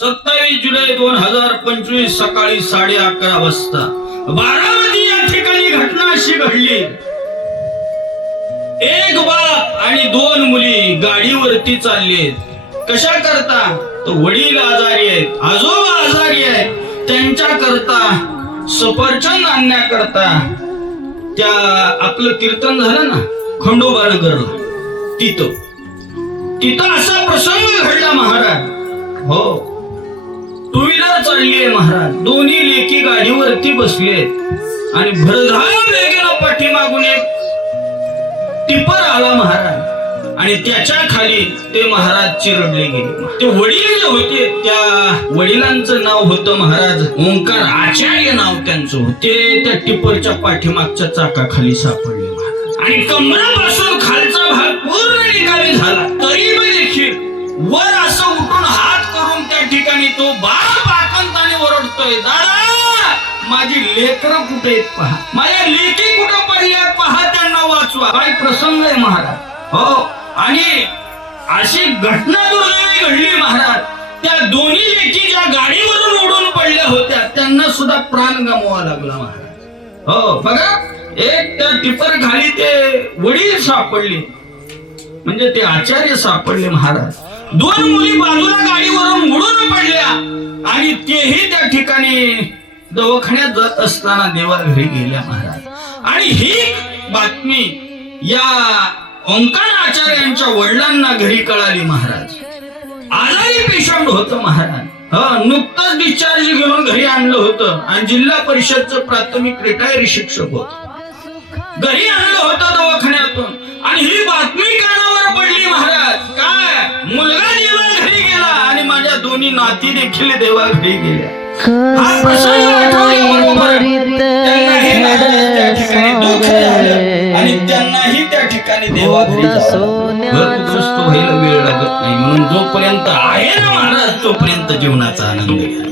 सत्तावीस जुलै दोन हजार पंचवीस सकाळी साडे अकरा वाजता बारामती या ठिकाणी घटना अशी घडली. एक बाप आणि दोन मुली गाडीवरती चालले कशा करता? तर वडील आजारी आहेत आजोबा आजारी आहेत. त्यांच्या करता सफरचंद आणण्याकरता त्या आपलं कीर्तन झालं ना खंडोबा नगरला तिथं. तिथं असा प्रसंग घडला महाराज. हो. टू चालली आहे महाराज. दोन्ही लेखी गाडीवरती बसलेत. आणि भरधाव वेगानं पाठीमागून एक टिपर आला महाराज. आणि त्याच्याखाली ते महाराज चिरडले गेले. ते वडील जे होते त्या वडिलांचं नाव होतं महाराज ओंकार आचार्य नाव त्यांचं होते. त्या टिपरच्या पाठीमागच्या चाकाखाली सापडले महाराज. आणि कमरापासून खालचा भाग पूर्ण निकामी झाला. तरी देखील वर असं उठून हात करून त्या ठिकाणी तो बाप आकंताने दादा माझी लेकरं कुठे आहेत पहा. माझ्या लेकी कुठं पडल्या पहा त्यांना वाचवा. काय प्रसंग आहे महाराज. हो आणि अशी घटना दुर्दैवी घडली महाराज. त्या दोन्ही लेकी ज्या गाडीवरून उडून पडल्या होत्या त्यांना सुद्धा प्राण गमवा लागला महाराज. हो बघा एक त्या टिपर खाली ते वडील सापडले. म्हणजे ते आचार्य सापडले महाराज. दोन मुली बाजूला गाडीवरून आणि तेही त्या ठिकाणी दवाखान्यात जात असताना देवा घरी गेल्या महाराज. आणि ही बातमी या ओंकार आचार्यांच्या वडिलांना घरी कळाली महाराज. आजारी पेशंट होत महाराज. हा नुकतंच डिस्चार्ज घेऊन घरी आणलं होतं आणि जिल्हा परिषदचं प्राथमिक रिटायर शिक्षक होत. घरी आणलं होतं दवाखान्यातून. आणि ही बातमी दोन्ही नाती देखील देवा घरी गेल्या आणि त्यांनाही त्या ठिकाणी देवा घरी जावं लागलं. घरग्रस्त व्हायला वेळ लागत नाही. म्हणून जोपर्यंत आहे ना महाराज तोपर्यंत जीवनाचा आनंद घ्या.